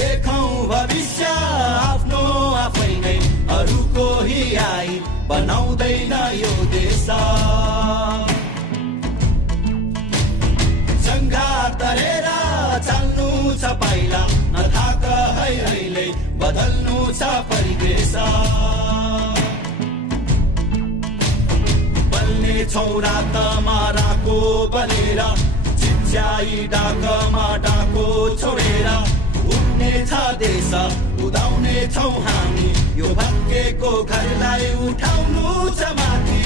लेखौं भविष्य आफ्नो आफै नै अरूको हियाई बनाउँदैन यो देश सङ्घात तरेर चाल्नु छ पाइला नथाक है अहिले बदल्नु छ परिवेश बल्ने छौरा तमाराको बनेर चिच्याई डाकमा डाको छोडेर उड्ने छ देश उदाउने छौ हामी यो भाग्यको घरलाई उठाउनु छ माथि